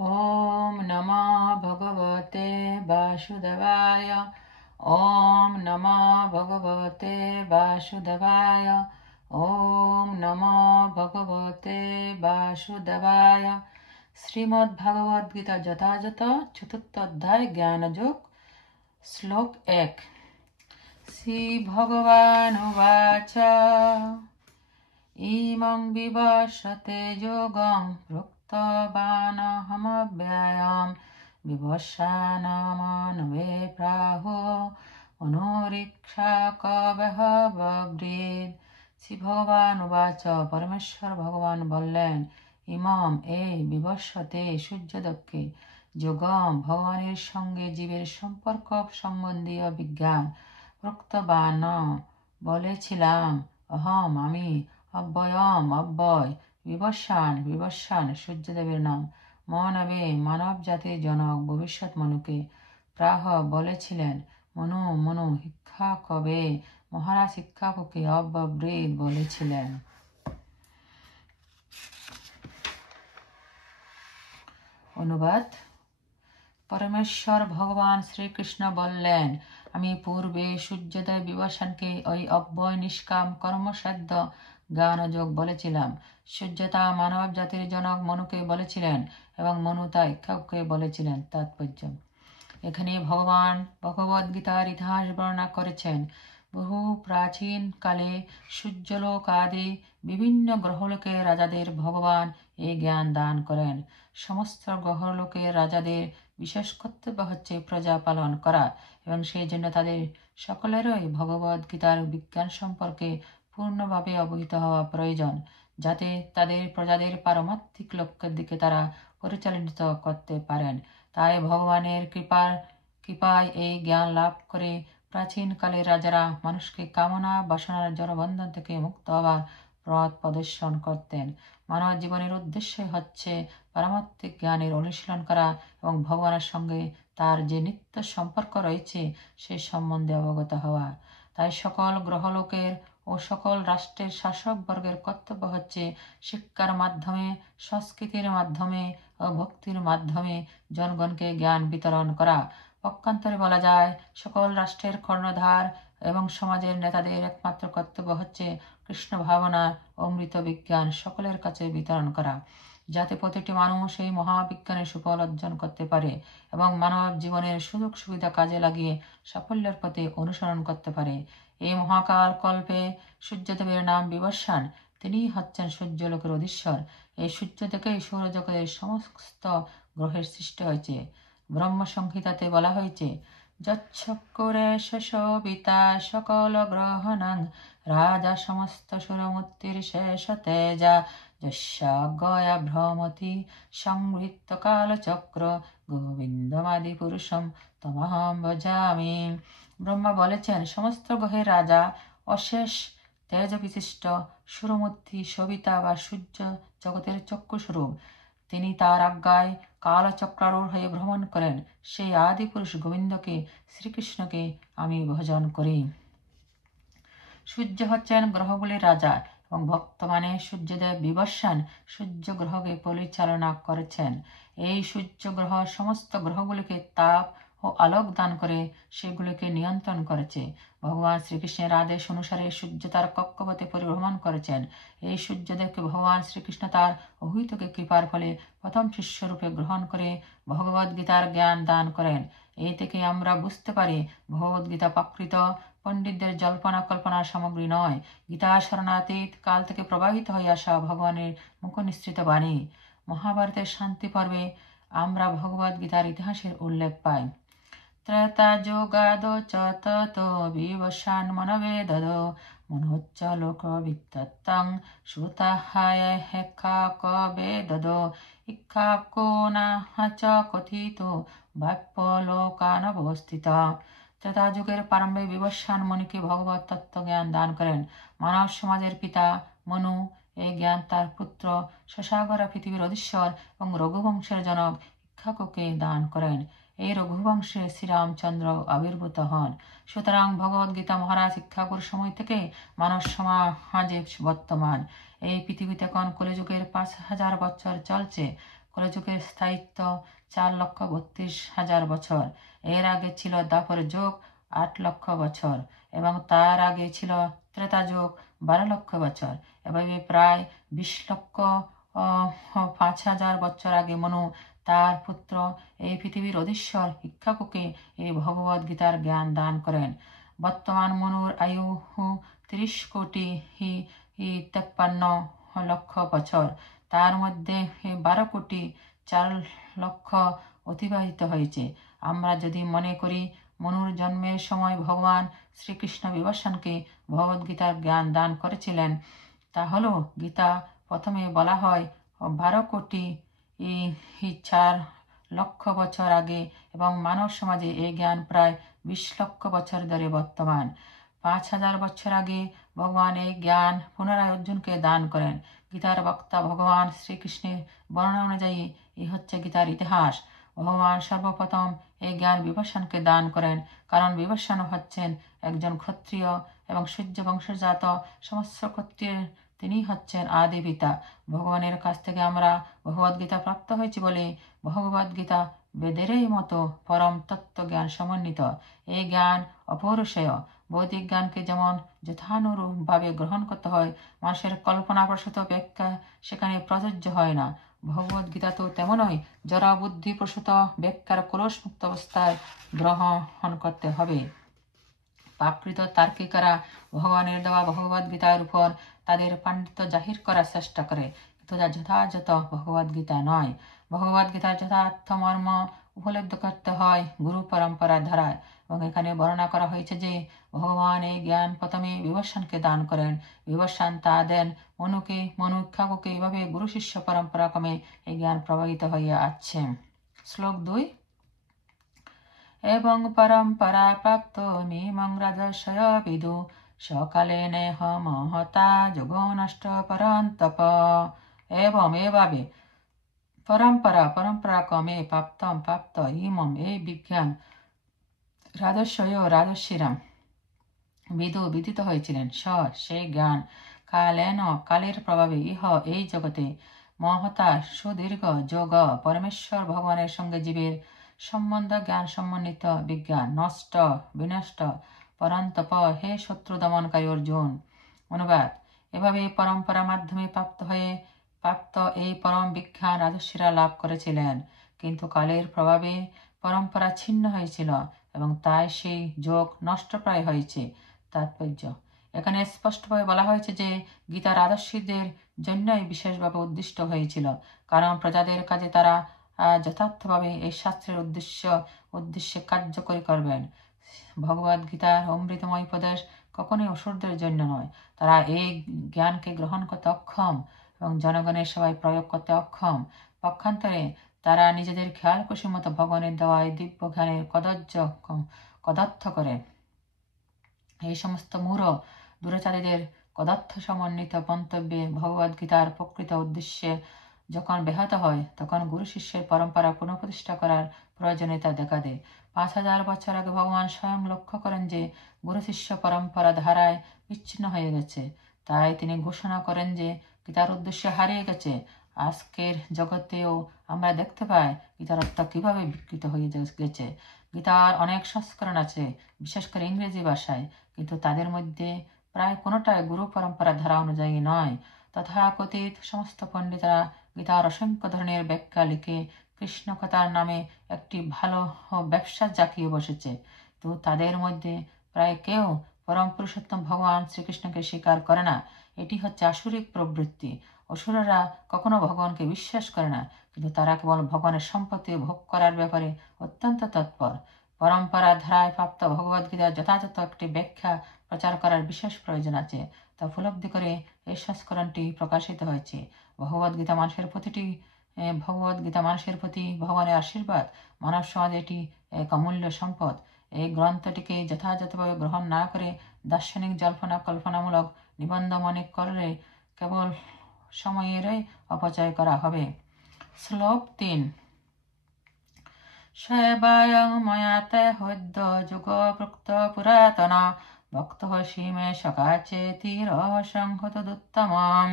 ॐ नमो भगवते वासुदेवाय। ॐ नमो भगवते वासुदेवाय। ॐ नमो भगवते वासुदेवाय। श्रीमद्भगवद्गीता যথাযথ চতুর্থ অধ্যায় জ্ঞানযোগ শ্লোক 1। শ্রীভগবানুবাচ ইমং বিবর্ষতে যোগং প্रोक्तवानहमव्ययं विवस्वानामानवे प्राहो मनोरीक्षा कवः बब्रेद। শ্রী ভগবান উবাচ, পরমেশ্বর ভগবান বললেন, ইমাম এই বিবস্বতে সূর্যদক্ষে যোগম ভগবানের সঙ্গে জীবের সম্পর্ক সম্বন্ধীয় বিজ্ঞান প্রক্তবান বলেছিলাম, অহম আমি, অব্যয়ম অব্যয়, বিবস্বান সূর্যদেবের নাম, মনবে মানব জাতির জনক ভবিষ্যৎ মনুকে, প্রাহ বলেছিলেন, মনু শিক্ষা কবে মহারাজ শিক্ষাকুকে অব্যব্রেদ বলেছিলেন। অনুবাদ। পরমেশ্বর ভগবান শ্রীকৃষ্ণ বললেন, আমি পূর্বে সূর্যোদয় বিবসানকে ওই অব্যয় নিষ্কাম কর্মসাধ্য জ্ঞানযোগ বলেছিলাম। সূর্যতা মানব জাতির জনক মনুকে বলেছিলেন এবং মনু তা ইক্ষাকে বলেছিলেন। তাৎপর্য। এখানে ভগবান ভগবদ্গীতার ইতিহাস বর্ণনা করেছেন। বহু প্রাচীন কালে সূর্যলোক আদি বিভিন্ন গ্রহলোকের রাজাদের ভগবান এই জ্ঞান দান করেন। সমস্ত গ্রহলোকের রাজাদের বিশেষ কর্তব্য হচ্ছে প্রজা পালন করা এবং সেই জন্য তাদের সকলেরই ভগবদ্গীতার বিজ্ঞান সম্পর্কে পূর্ণভাবে অবহিত হওয়া প্রয়োজন, যাতে তাদের প্রজাদের পারমার্থিক লক্ষ্যের দিকে তারা পরিচালিত করতে পারেন। তাই ভগবানের কৃপায় এই জ্ঞান লাভ করে প্রাচীনকালের রাজারা মানুষকে কামনা বাসনার জড়বন্ধন থেকে মুক্ত হওয়ার পথ প্রদর্শন করতেন। মানব জীবনের উদ্দেশ্য হচ্ছে পারমার্থিক জ্ঞানের অনুশীলন করা এবং ভগবানের সঙ্গে তার যে নিত্য সম্পর্ক রয়েছে সে সম্বন্ধে অবগত হওয়া। তাই সকল গ্রহলোকের ও সকল রাষ্ট্রের শাসকবর্গের কর্তব্য হচ্ছে শিক্ষার মাধ্যমে, সংস্কৃতির মাধ্যমে ও ভক্তির মাধ্যমে জনগণকে জ্ঞান বিতরণ করা। পক্ষান্তরে বলা যায়, সকল রাষ্ট্রের কর্ণধার এবং সমাজের নেতাদের একমাত্র কর্তব্য হচ্ছে কৃষ্ণ ভাবনা ও অমৃত বিজ্ঞান সকলের কাছে বিতরণ করা, যাতে প্রতিটি মানুষ এই মহাবিজ্ঞানের সুফল অর্জন করতে পারে এবং মানব জীবনের সুযোগ সুবিধা কাজে লাগিয়ে সাফল্যের পথে অনুসরণ করতে পারে। এই মহাকাল কল্পে সূর্যদেবের নাম বিবস্বান। তিনিই হচ্ছেন সূর্যলোকের অধীশ্বর। এই সূর্য থেকেই সৌরজগতের সমস্ত গ্রহের সৃষ্টি হয়েছে। ব্রহ্মসংহিতাতে বলা হয়েছে, যচ্ছক্কুরে শোভিতা সকল গ্রহণাং রাজা সমস্ত সুরমূর্তির শেষ তেজা যস্যাজ্ঞয়া ভ্রমতি সংবৃত্ত কালচক্র গোবিন্দমাদি পুরুষম তমহম ভজামি। ব্রহ্মা বলেছেন, সমস্ত গ্রহের রাজা অশেষ তেজ বিশিষ্ট সুরমূর্তি সবিতা বা সূর্য জগতের চক্ষুস্বরূপ। তিনি তার আজ্ঞায় কালচক্রারূঢ় হয়ে ভ্রমণ করেন। সেই আদি পুরুষ গোবিন্দকে, শ্রীকৃষ্ণকে আমি ভজন করি। সূর্য হচ্ছেন গ্রহগুলির রাজা এবং বর্তমানে সূর্যদেব বিবস্বান সূর্য গ্রহকে পরিচালনা করেছেন। এই সূর্য গ্রহ সমস্ত গ্রহগুলিকে তাপ ও আলোক দান করে সেগুলিকে নিয়ন্ত্রণ করেছে। ভগবান শ্রীকৃষ্ণের আদেশ অনুসারে সূর্য তার কক্ষপথে পরিভ্রমণ করেছেন। এই সূর্যদেবকে ভগবান শ্রীকৃষ্ণ তার অহৈতুক কৃপার ফলে প্রথম শিষ্যরূপে গ্রহণ করে ভগবদ্গীতার জ্ঞান দান করেন। এই থেকে আমরা বুঝতে পারি, ভগবদ্গীতা প্রকৃত পণ্ডিতদের জল্পনা কল্পনার সামগ্রী নয়, গীতা শরণাতীত কাল থেকে প্রবাহিত হয়ে আসা ভগবানের মুখনিসৃত বাণী। মহাভারতের শান্তি পর্বে আমরা ভগবদ্গীতার ইতিহাসের উল্লেখ পাই। ত্রেতা যোগাদ চ ততো বিবস্বান মনবেদদ মনোচ্চ লোক বিত্তং সুতাহায় হেক্ষাক বেদদ ইক্ষাকো নাহ চ কথিত বাপ্য লোকানবস্থিত। ত্রেতা যুগের প্রারম্ভে বিবস্বান মনুকে ভগবত তত্ত্ব জ্ঞান দান করেন। মানব সমাজের পিতা মনু এই জ্ঞান তার পুত্র শশাগরা পৃথিবীর অধীশ্বর এবং রঘুবংশের জনক ইক্ষাকুকে দান করেন। এই রঘুবংশে শ্রীরামচন্দ্র আবির্ভূত হন। সুতরাং ভগবদ্গীতা মহারাজ ইক্ষাকুর সময় থেকে মানব সমাজে বর্তমান। এই পৃথিবীতে এখন কলিযুগের 5000 বছর চলছে। কলিযুগের স্থায়িত্ব 4,32,000 বছর। এর আগে ছিল দ্বাপর যুগ 8 লক্ষ বছর এবং তার আগে ছিল ত্রেতা যুগ 12 লক্ষ বছর। এভাবে প্রায় 20 লক্ষ 5,000 বছর আগে মনু তার পুত্র এই পৃথিবীর অধীশ্বর ইক্ষ্বাকুকে এই ভগবদ গীতার জ্ঞান দান করেন। বর্তমান মনুর আয়ু 30 কোটি 53 লক্ষ বছর। তার মধ্যে 12 কোটি 4 লক্ষ অতিবাহিত হয়েছে। আমরা যদি মনে করি মনুর জন্মের সময় ভগবান শ্রীকৃষ্ণ বিভীষণকে ভগবদ্গীতার জ্ঞান দান করেছিলেন, তাহলে গীতা প্রথমে বলা হয় 12 কোটি 4 লক্ষ বছর আগে এবং মানব সমাজে এই জ্ঞান প্রায় 20 লক্ষ বছর ধরে বর্তমান। 5,000 বছর আগে ভগবান এই জ্ঞান পুনরায় অর্জুনকে দান করেন। গীতার বক্তা ভগবান শ্রীকৃষ্ণের বর্ণনা অনুযায়ী এই হচ্ছে গীতার ইতিহাস। ভগবান সর্বপ্রথম এই জ্ঞান বিভীষণকে দান করেন, কারণ বিভীষণ হচ্ছেন একজন ক্ষত্রিয় এবং সূর্য বংশজাত। সমস্ত ক্ষত্রিয়ের তিনি হচ্ছেন আদি পিতা। ভগবানের কাছ থেকে আমরা ভগবদ্গীতা প্রাপ্ত হয়েছি বলে ভগবদ্গীতা বেদেরই মতো পরম তত্ত্ব জ্ঞান সমন্বিত। এই জ্ঞান অপৌরুষেয়। বৈদিক জ্ঞানকে যেমন যথানুরূপভাবে গ্রহণ করতে হয়, মানুষের কল্পনাপ্রসূত ব্যাখ্যা সেখানে প্রযোজ্য হয় না। ভগবদ্গীতা তো তেমনই জড় বুদ্ধি প্রসূত ব্যাখ্যার কলুষমুক্ত অবস্থায় গ্রহণ করতে হবে। প্রাকৃত তার্কিকরা ভগবানের দেওয়া ভগবদ্গীতার উপর তাদের পাণ্ডিত্য জাহির করার চেষ্টা করে, কিন্তু যা যথাযথ ভগবদ্গীতা নয়। ভগবদ্গীতার যথার্থ মর্ম উপলব্ধি করতে হয় গুরু পরম্পরার ধারায়, এবং এখানে বর্ণনা করা হয়েছে যে ভগবান এই জ্ঞান প্রথমে বিভীষণকে দান করেন, বিভীষণ তা দেন মনুকে, মনু ইক্ষ্বাকুকে। এভাবে গুরু শিষ্য পরম্পরা ক্রমে এই জ্ঞান প্রবাহিত হইয়া আছে। শ্লোক 2। এবং পরম্পরা প্রাপ্ত মিমং রাজর্ষয় বিদু সকালে নেহ মহতা যুগো নষ্ট পরন্তপ। এবং এভাবে পরম্পরা ক্রমে প্রাপ্ত ইমম এই বিজ্ঞান রাজর্ষিরাম বিদিত হয়েছিলেন। সেই জ্ঞান কালের প্রভাবে এই জগতে মহতা সুদীর্ঘ যোগ পরমেশ্বর ভগবানের সঙ্গে জীবের সম্বন্ধ জ্ঞান সমন্বিত বিজ্ঞান নষ্ট বিনষ্ট পরন্তপ হে শত্রু দমনকারী অর্জুন। অনুবাদ: এভাবে পরম্পরা মাধ্যমে প্রাপ্ত এই পরম বিজ্ঞান রাজর্ষিরা লাভ করেছিলেন, কিন্তু কালের প্রভাবে পরম্পরা ছিন্ন হয়েছিল এবং তাই সেই যোগ নষ্টপ্রায় হয়েছে। তাৎপর্য: এখানে স্পষ্টভাবে বলা হয়েছে যে গীতা রাজর্ষিদের জন্যই বিশেষভাবে উদ্দিষ্ট হয়েছিল, কারণ প্রজাদের কাজে তারা যথার্থভাবে এই শাস্ত্রের উদ্দেশ্যে কার্যকরী করবেন। ভগবদ গীতার অমৃতময় উপদেশ কখনোই অসুরদের জন্য নয়। তারা এই জ্ঞানকে গ্রহণ করতে অক্ষম এবং জনগণের সেবায় প্রয়োগ করতে অক্ষম। পক্ষান্তরে তারা নিজেদের খেয়াল খুশি মতো ভগবানের দেওয়া এই দিব্য জ্ঞানের কদর্থ করে। এই সমস্ত মূঢ় দুরাচারীদের কদর্থ সমন্বিত মন্তব্যে ভগবদ্গীতার প্রকৃত উদ্দেশ্যে যখন ব্যাহত হয়, তখন গুরু শিষ্যের পরম্পরা পুনঃপ্রতিষ্ঠা করার প্রয়োজনীয়তা দেখা দেয়। 5,000 বছর আগে ভগবান স্বয়ং লক্ষ্য করেন যে গুরু শিষ্য পরম্পরা ধারায় বিচ্ছিন্ন হয়ে গেছে। তাই তিনি ঘোষণা করেন যে গীতার উদ্দেশ্য হারিয়ে গেছে। আজকের জগতেও আমরা দেখতে পাই গীতার অর্থ কিভাবে বিকৃত হয়ে গেছে। গীতার অনেক সংস্করণ আছে, বিশেষ করে ইংরেজি ভাষায়, কিন্তু তাদের মধ্যে প্রায় কোনোটাই গুরু পরম্পরা ধারা অনুযায়ী নয়। তথাকথিত সমস্ত পণ্ডিতরা গীতার অসংখ্য ধরনের ব্যাখ্যা লিখে কৃষ্ণ কথার নামে একটি ভালো ব্যবসা জাকিয়ে বসেছে, তো তাদের মধ্যে প্রায় কেউ পরম পুরুষোত্তম ভগবান শ্রীকৃষ্ণকে স্বীকার করে না। এটি হচ্ছে আসুরিক প্রবৃত্তি। অসুররা কখনো ভগবানকে বিশ্বাস করে না, কিন্তু তারা কেবল ভগবানের সম্পত্তি ভোগ করার ব্যাপারে অত্যন্ত তৎপর। পরম্পরার ধারায় প্রাপ্ত ভগবদ্গীতার যথাযথ একটি ব্যাখ্যা প্রচার করার বিশেষ প্রয়োজন আছে। তা উপলব্ধি করে এই সংস্করণটি প্রকাশিত হয়েছে। ভগবদ্গীতা মানুষের প্রতি ভগবানের আশীর্বাদ। মানব সমাজে এটি এক অমূল্য সম্পদ। এই গ্রন্থটিকে যথাযথভাবে গ্রহণ না করে দার্শনিক কল্পনামূলক নিবন্ধ মনে করলে কেবল সময়েরই অপচয় করা হবে। শ্লোক 3। সেবায়ং ময়াতে হদ্য যুগ প্রক্ত পুরাতন ভক্ত সীমে সকাচেতি রহসংহত দুত্তমম।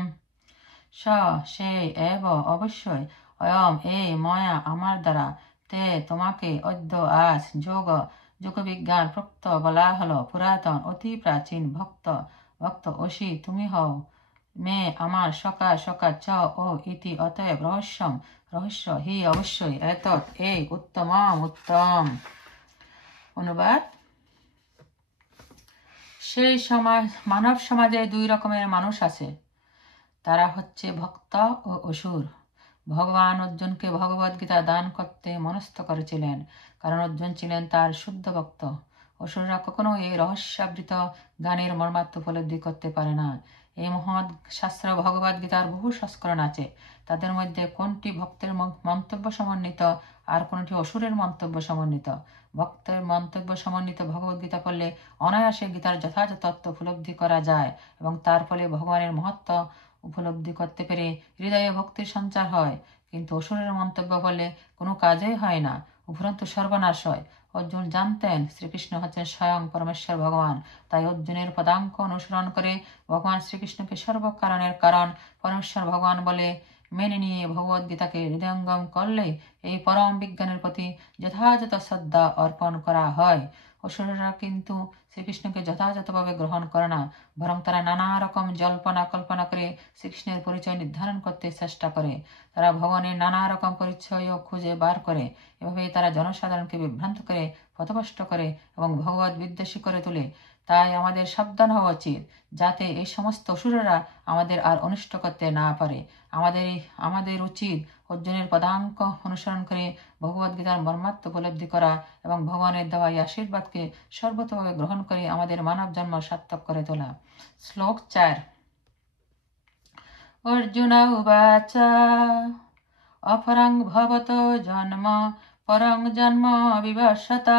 সেই এব অবশ্যই অয়ম এই ময়া আমার দ্বারা তে তোমাকে অদ্য আজ যোগবিজ্ঞান প্রক্ত বলা হলো পুরাতন অতি প্রাচীন ভক্ত অসি তুমি হও মে আমার সকা সকা চ ও ইতি অতএব রহস্য হি অবশ্যই এতৎ এই উত্তম। অনুবাদ: সেই মানব সমাজে দুই রকমের মানুষ আছে, তারা হচ্ছে ভক্ত ও অসুর। ভগবান অর্জুনকে ভগবদ্গীতা দান করতে মনস্থ করেছিলেন, কারণ অর্জুন ছিলেন তার শুদ্ধ ভক্ত। অসুররা কখনো এই রহস্যাবৃত গানের মর্মার্থ উপলব্ধি করতে পারে না। এই মহৎ শাস্ত্র ভগবদ্গীতার বহু সংস্করণ আছে, তাদের মধ্যে কোনটি ভক্তের মন্তব্য সমন্বিত আর কোনটি অসুরের মন্তব্য সমন্বিত। ভক্তের মন্তব্য সমন্বিত ভগবদ্গীতা পড়লে অনায়াসে গীতার যথাযথ তত্ত্ব উপলব্ধি করা যায় এবং তার ফলে ভগবানের মহত্ব উপলব্ধি করতে পেরে হৃদয়ে ভক্তির সঞ্চার হয়। কিন্তু অসুরের মন্তব্য বলে কোনো কাজই হয় না, উপরন্তু সর্বনাশ হয়। অর্জুন জানতেন শ্রীকৃষ্ণ হচ্ছেন স্বয়ং পরমেশ্বর ভগবান, তাই অর্জুনের পদাঙ্ক অনুসরণ করে ভগবান শ্রীকৃষ্ণকে সর্বকারণের কারণ পরমেশ্বর ভগবান বলে মেনে নিয়ে ভগবদ্গীতাকে হৃদয়ঙ্গম করলে এই পরম বিজ্ঞানের প্রতি যথাযথ শ্রদ্ধা অর্পণ করা হয়। অসুরেরা কিন্তু শ্রীকৃষ্ণকে যথাযথভাবে গ্রহণ করে না, বরং তারা নানা রকম জল্পনা কল্পনা করে শ্রীকৃষ্ণের পরিচয় নির্ধারণ করতে চেষ্টা করে। তারা ভগবানের নানা রকম পরিচয়ও খুঁজে বার করে। এভাবে তারা জনসাধারণকে বিভ্রান্ত করে, পথভ্রষ্ট করে এবং ভগবত বিদ্বেষী করে তোলে। তাই আমাদের সাবধান হওয়া উচিত, যাতে এই সমস্ত অসুরেরা আমাদের আর অনিষ্ট করতে না পারে। আমাদের উচিত অর্জুনের পদাঙ্ক অনুসরণ করে ভগবদ্গীতার মর্মার্থ উপলব্ধি করা এবং ভগবানের দেওয়া এই আশীর্বাদকে সর্বতভাবে গ্রহণ করে আমাদের মানব জন্ম সার্থক করে তোলা। শ্লোক 4। অর্জুন উবাচ অপরং ভবত জন্ম পরং জন্ম বিবশত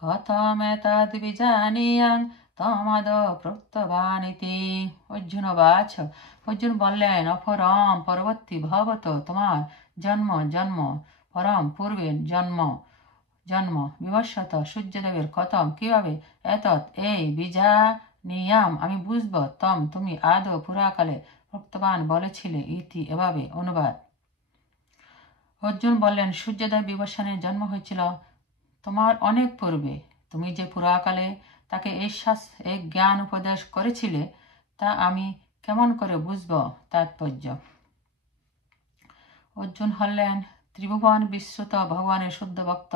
কথমেতদ্বিজানীয়াং তমাদ প্রত্যবানিতি। অর্জুন বললেন, অপরম পরবর্তী ভবত তোমার জন্ম পরম পূর্বের জন্ম বিবশত সূর্যদেবের কথম কিভাবে এতৎ এই বিজানীয়াম আমি বুঝব তম তুমি আদৌ পুরাকালে প্রত্যবান বলেছিলে ইতি এভাবে। অনুবাদ: অর্জুন বললেন, সূর্যদেব বিবস্বানের জন্ম হয়েছিল তোমার অনেক পূর্বে। তুমি যে পুরাকালে তাকে এই জ্ঞান উপদেশ করেছিলে তা আমি কেমন করে বুঝব? তাৎপর্য: অর্জুন হলেন ত্রিভুবন বিশ্বত ভগবানের শুদ্ধ ভক্ত।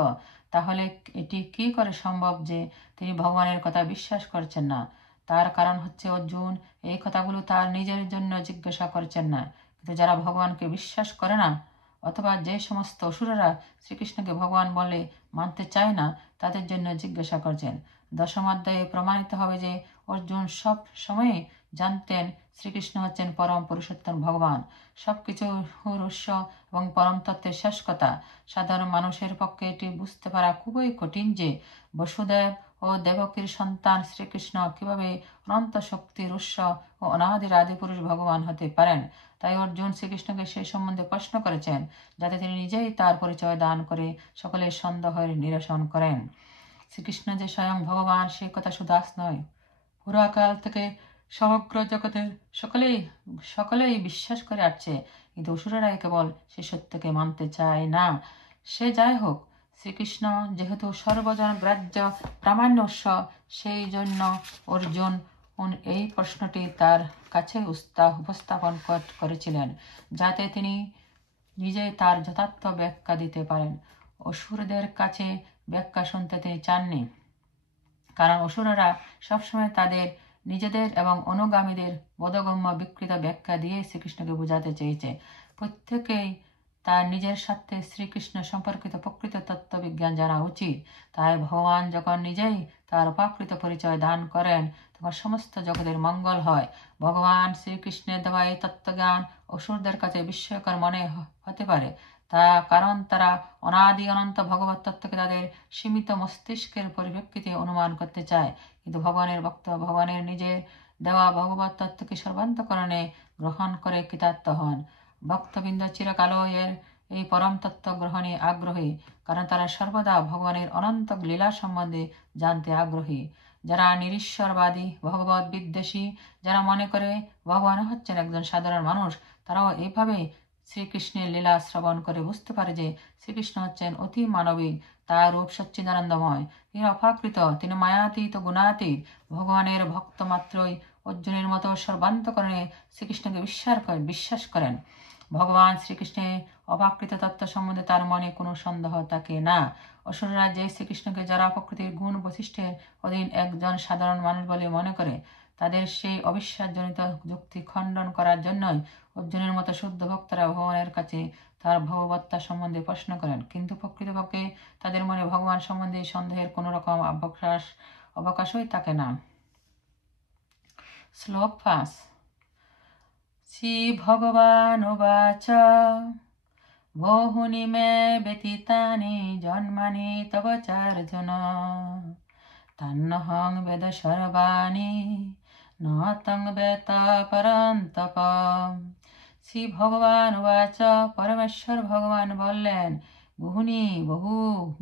তাহলে এটি কি করে সম্ভব যে তিনি ভগবানের কথা বিশ্বাস করছেন না? তার কারণ হচ্ছে অর্জুন এই কথাগুলো তার নিজের জন্য জিজ্ঞাসা করছেন না, কিন্তু যারা ভগবানকে বিশ্বাস করে না, অথবা যে সমস্ত অসুরেরা শ্রীকৃষ্ণকে ভগবান বলে মানতে চায় না, তাদের জন্য জিজ্ঞাসা করছেন। দশম অধ্যায়ে প্রমাণিত হবে যে অর্জুন সব সময়ে জানতেন শ্রীকৃষ্ণ হচ্ছেন পরম পুরুষোত্তম ভগবান, সবকিছুর উৎস এবং পরম তত্ত্বের শেষ কথা। সাধারণ মানুষের পক্ষে এটি বুঝতে পারা খুবই কঠিন যে বসুদেব ও দেবকীর সন্তান শ্রীকৃষ্ণ কিভাবে অনন্ত শক্তির উৎস ও অনাদির আদিপুরুষ ভগবান হতে পারেন। তাই অর্জুন শ্রীকৃষ্ণকে সেই সম্বন্ধে প্রশ্ন করেছেন, যাতে তিনি নিজেই তার পরিচয় দান করে সকলের সন্দেহের নিরসন করেন। শ্রীকৃষ্ণ যে স্বয়ং ভগবান সে কথা শুধু আজ নয়, পুরাকাল থেকে সমগ্র জগতের সকলেই বিশ্বাস করে আসছে, কিন্তু অসুরেরাই কেবল সে সত্যকে মানতে চায় না। সে যাই হোক, শ্রীকৃষ্ণ যেহেতু সর্বজন গ্রাহ্য প্রামাণ্য উৎস, সেই জন্য অর্জুন এই প্রশ্নটি তার কাছে উপস্থাপন করেছিলেন, যাতে তিনি নিজেই তার যথার্থ ব্যাখ্যা দিতে পারেন। অসুরদের কাছে ব্যাখ্যা শুনতে তিনি চাননি, কারণ অসুররা সবসময় তাদের নিজেদের এবং অনুগামীদের বোধগম্য বিকৃত ব্যাখ্যা দিয়ে শ্রীকৃষ্ণকে বোঝাতে চেয়েছে। প্রত্যেকেই তার নিজের স্বার্থে শ্রীকৃষ্ণ সম্পর্কিত প্রকৃত তত্ত্ববিজ্ঞান জানা উচিত। তাই ভগবান যখন নিজেই তার অপ্রাকৃত পরিচয় দান করেন, তখন সমস্ত জগতের মঙ্গল হয়। ভগবান শ্রীকৃষ্ণের দেওয়া এই তত্ত্বজ্ঞান অসুরদের কাছে বিস্ময়কর মনে হতে পারে, কারণ তারা অনাদি অনন্ত ভগবত তত্ত্বকে তাদের সীমিত মস্তিষ্কের পরিপ্রেক্ষিতে অনুমান করতে চায়, কিন্তু ভগবানের ভক্ত ভগবানের নিজের দেওয়া ভগবত তত্ত্বকে সর্বান্তকরণে গ্রহণ করে কৃতার্থ হন। ভক্তবৃন্দ চিরকালও এই পরম তত্ত্ব গ্রহণে আগ্রহী, কারণ তারা সর্বদা ভগবানের অনন্ত লীলা সম্বন্ধে জানতে আগ্রহী। যারা নিরীশ্বরবাদী, ভগবত বিদ্বেষী, যারা মনে করে ভগবান হচ্ছেন একজন সাধারণ মানুষ, তারাও এইভাবে শ্রীকৃষ্ণের লীলা শ্রবণ করে বুঝতে পারে যে শ্রীকৃষ্ণ হচ্ছেন অতি মানবিক, তার রূপ সচ্চিদানন্দময়, তিনি অপাকৃত, তিনি মায়াতীত গুণাতীত। ভগবানের ভক্ত মাত্রই অর্জুনের মতো সর্বান্তকরণে শ্রীকৃষ্ণকে বিশ্বাস করেন। ভগবান শ্রীকৃষ্ণের অপাকৃত তত্ত্ব সম্বন্ধে তার মনে কোনো সন্দেহ থাকে না। অসুররা যে শ্রীকৃষ্ণকে যারা প্রকৃতির গুণ বৈশিষ্ট্যের অধীন একজন সাধারণ মানুষ বলে মনে করে, তাদের সেই অবিশ্বাসজনিত যুক্তি খণ্ডন করার জন্যই অর্জুনের মতো শুদ্ধ ভক্তরা ভগবানের কাছে তার ভগবত্তা সম্বন্ধে প্রশ্ন করেন, কিন্তু প্রকৃতপক্ষে তাদের মনে ভগবান সম্বন্ধে সন্দেহের কোনো রকম অবকাশই থাকে না। শ্লোক 5। শ্রীভগবানুবাচ বহুনি মে ব্যতীতানি জন্মানি তব চার্জুন তান্নহং বেদ সর্বাণি ন তং বেদ পরন্তপ। শ্রী ভগবান উবাচ, পরমেশ্বর ভগবান বললেন, বহু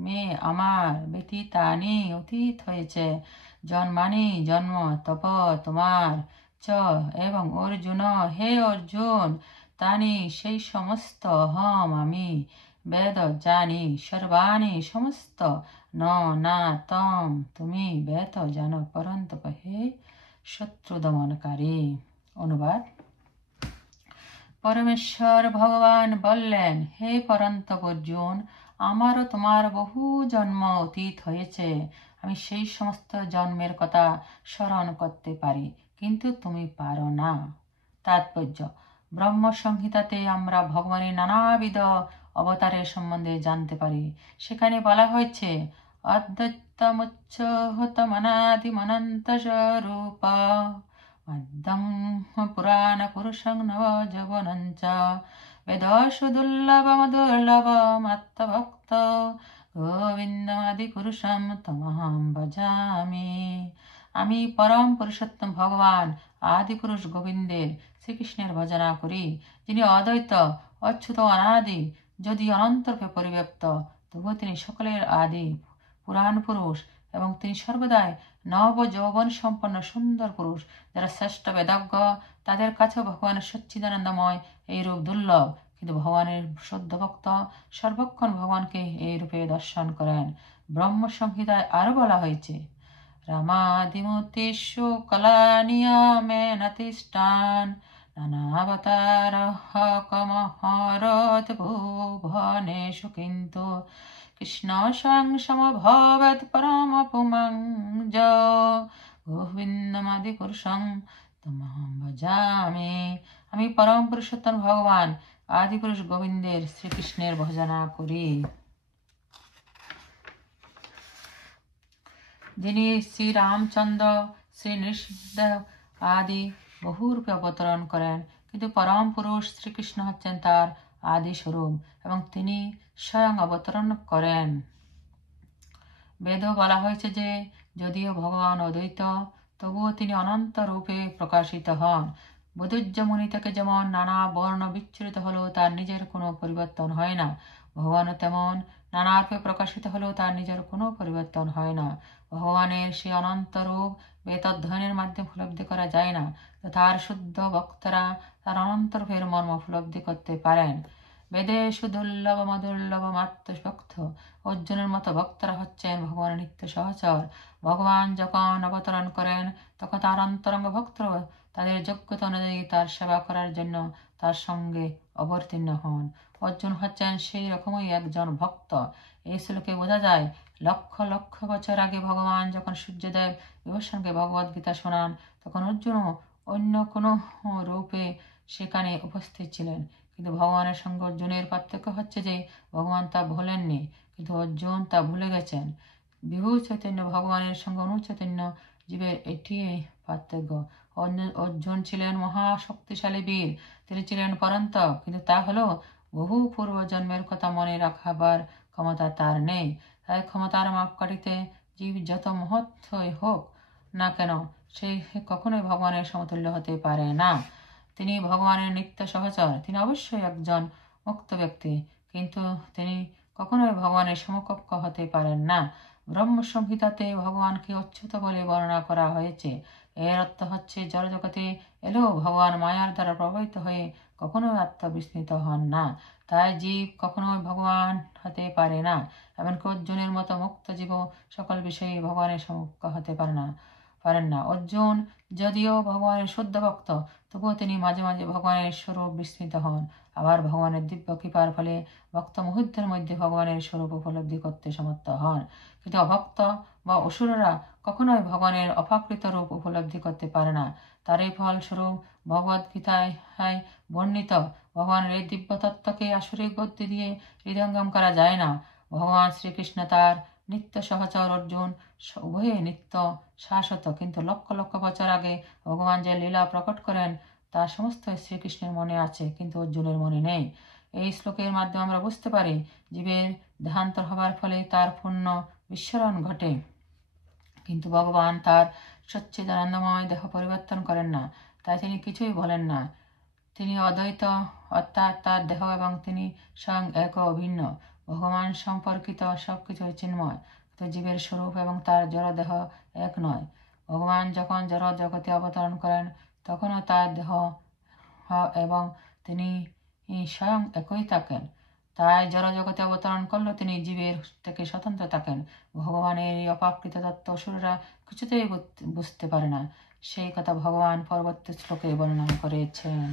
মে আমার, ব্যতীতানি অতীত হয়েছে, জন্মানি জন্ম, তপ তোমার, চ এবং অর্জুন হে অর্জুন, তানি সেই সমস্ত, হম আমি, বেদ জানি, সর্বাণি সমস্ত, ন না তম তুমি বেদ জানো, পরন্তপ হে শত্রু দমনকারী। অনুবাদ। পরমেশ্বর ভগবান বললেন, হে পরন্তপ অর্জুন, আমারও তোমার বহু জন্ম অতীত হয়েছে, আমি সেই সমস্ত জন্মের কথা স্মরণ করতে পারি, কিন্তু তুমি পারো না। তাৎপর্য: ব্রহ্ম সংহিতাতে আমরা ভগবানের নানাবিধ অবতারের সম্বন্ধে জানতে পারি। সেখানে বলা হয়েছে, অদ্বৈতমুচ্চহতমনাদিমনন্ত স্বরূপ মধ্যম পুরাণ পুরুষং নব যবনঞ্চ বেদসু দুর্লভমদুর্লভমাত্মভক্ত গোবিন্দমাদি পুরুষম তমহং ভজামি। আমি পরম পুরুষোত্তম ভগবান আদি পুরুষ গোবিন্দের, শ্রীকৃষ্ণের ভজনা করি, যিনি অদ্বৈত, অচ্যুত, অনাদি, যদি অনন্তরূপে পরিব্যাপ্ত, তবুও তিনি সকলের আদি পুরাণ পুরুষ, এবং তিনি সর্বদাই নব যৌবন সম্পন্ন সুন্দর পুরুষ। যারা শ্রেষ্ঠ বেদজ্ঞ, তাদের কাছেও ভগবানের সচ্চিদানন্দময় এই রূপ দুর্লভ, কিন্তু ভগবানের শুদ্ধ ভক্ত সর্বক্ষণ ভগবানকে এই রূপে দর্শন করেন। ব্রহ্ম সংহিতায় আরো বলা হয়েছে, রামাদিমূর্তিষু কলানিয়মেন তিষ্ঠান নানাবতারঃ কমহরত ভুবনেষু কিন্তু কৃষ্ণ স্বয়ং সমভবৎ পরম পুমং গোবিন্দমাদি পুরুষং তমহং ভজামি। আমি পরম পুরুষোত্তম ভগবান আদি পুরুষ গোবিন্দের, শ্রীকৃষ্ণের ভজনা করি, যিনি শ্রী রামচন্দ্র, শ্রী নৃসিংহদেব আদি বহুরূপে অবতরণ করেন, কিন্তু পরম পুরুষ শ্রীকৃষ্ণ হচ্ছেন তার আদি স্বরূপ, এবং তিনি স্বয়ং অবতরণ করেন। বেদও বলা হয়েছে যে যদিও ভগবান অদ্বৈত, তবুও তিনি অনন্ত রূপে প্রকাশিত হন। বৈদুর্য মুনি থেকে যেমন নানা বর্ণ বিচ্ছুরিত হলেও তার নিজের কোনো পরিবর্তন হয় না, ভগবানও তেমন নানা রূপে প্রকাশিত হলেও তার নিজের কোনো পরিবর্তন হয় না। ভগবানের সেই অনন্ত রূপ বেদঅধ্যয়নের মাধ্যমে উপলব্ধি করা যায় না, তো তার শুদ্ধ ভক্তরা তার অনন্ত রূপের মর্ম উপলব্ধি করতে পারেন। বেদেষু দুর্লভমাত্মভক্ত, অর্জুনের মতো ভক্তরা হচ্ছেন ভগবানের নিত্য সহচর। ভগবান যখন অবতরণ করেন, তখন তার অন্তরঙ্গ ভক্ত তাদের যোগ্যতা অনুযায়ী তার সেবা করার জন্য তার সঙ্গে অবতীর্ণ হন। অর্জুন হচ্ছেন সেই রকমই একজন ভক্ত। এই শ্লোকে বোঝা যায়, লক্ষ লক্ষ বছর আগে ভগবান যখন সূর্যদেব বিভীষণকে ভগবদ গীতা শোনান, তখন অর্জুনও অন্য কোনো রূপে সেখানে উপস্থিত ছিলেন। কিন্তু ভগবানের সঙ্গে অর্জুনের পার্থক্য হচ্ছে যে ভগবান তা ভোলেননি, কিন্তু অর্জুন তা ভুলে গেছেন। বিভু চৈতন্য ভগবানের সঙ্গে অনুচৈতন্য জীবের এটি পার্থক্য। অর্জুন ছিলেন মহাশক্তিশালী বীর, তিনি ছিলেন পরন্তপ, কিন্তু তা হলো বহু পূর্বজন্মের কথা মনে রাখাবার ক্ষমতা তার নেই। তাই ক্ষমতার মাপকাঠিতে জীব যত মহৎই হোক না কেন, সে কখনোই ভগবানের সমতুল্য হতে পারে না। তিনি ভগবানের নিত্য সহচর, তিনি অবশ্যই একজন মুক্ত ব্যক্তি, কিন্তু তিনি কখনোই ভগবানের সমকক্ষ হতে পারেন না। ব্রহ্ম সংহিতাতে ভগবানকে অচ্যুত বলে বর্ণনা করা হয়েছে। এর অর্থ হচ্ছে, জড়জগতে এলেও ভগবান মায়ার দ্বারা প্রভাবিত হয়ে কখনোই আত্মবিস্মৃত হন না। তাই জীব কখনোই ভগবান হতে পারে না। এমনকি অর্জুনের মতো মুক্ত জীব সকল বিষয়ে ভগবানের সম্মুখ হতে পারেন না। অর্জুন যদিও ভগবানের শুদ্ধ ভক্ত, তবুও তিনি মাঝে মাঝে ভগবানের স্বরূপ বিস্মৃত হন। আবার ভগবানের দিব্য কৃপার ফলে ভক্ত মুহূর্তের মধ্যে ভগবানের স্বরূপ উপলব্ধি করতে সমর্থ হন। কিন্তু অভক্ত বা অসুররা কখনোই ভগবানের অপ্রাকৃত রূপ উপলব্ধি করতে পারে না। তারই ফলস্বরূপ ভগবদ্গীতায় বর্ণিত ভগবানের এই দিব্য তত্ত্বকে আসরিক বুদ্ধি দিয়ে হৃদয়ঙ্গম করা যায় না। ভগবান শ্রীকৃষ্ণ তার নিত্য সহচর অর্জুন উভয়ে নিত্য শাশ্বত, কিন্তু লক্ষ লক্ষ বছর আগে ভগবান যে লীলা প্রকট করেন তা সমস্ত শ্রীকৃষ্ণের মনে আছে, কিন্তু অর্জুনের মনে নেই। এই শ্লোকের মাধ্যমে আমরা বুঝতে পারি জীবের দেহান্তর হবার ফলে তার পূর্ণ বিস্মরণ ঘটে, কিন্তু ভগবান তার সচ্চিদানন্দময় দেহ পরিবর্তন করেন না, তাই তিনি কিছুই বলেন না। তিনি অদ্বৈত, অর্থাৎ তার দেহ এবং তিনি স্বয়ং এক ও অভিন্ন। ভগবান সম্পর্কিত সবকিছুই চিন্ময়, তো জীবের স্বরূপ এবং তার জড় দেহ এক নয়। ভগবান যখন জড় জগতে অবতরণ করেন তখনও তার দেহ এবং তিনি স্বয়ং একই থাকেন। তাই জড় জগতে অবতরণ করলেও তিনি জীবের থেকে স্বতন্ত্র থাকেন। ভগবানের এই অপ্রাকৃত তত্ত্ব অসুররা কিছুতেই বুঝতে পারে না। সেই কথা ভগবান পরবর্তী শ্লোকে বর্ণনা করেছেন।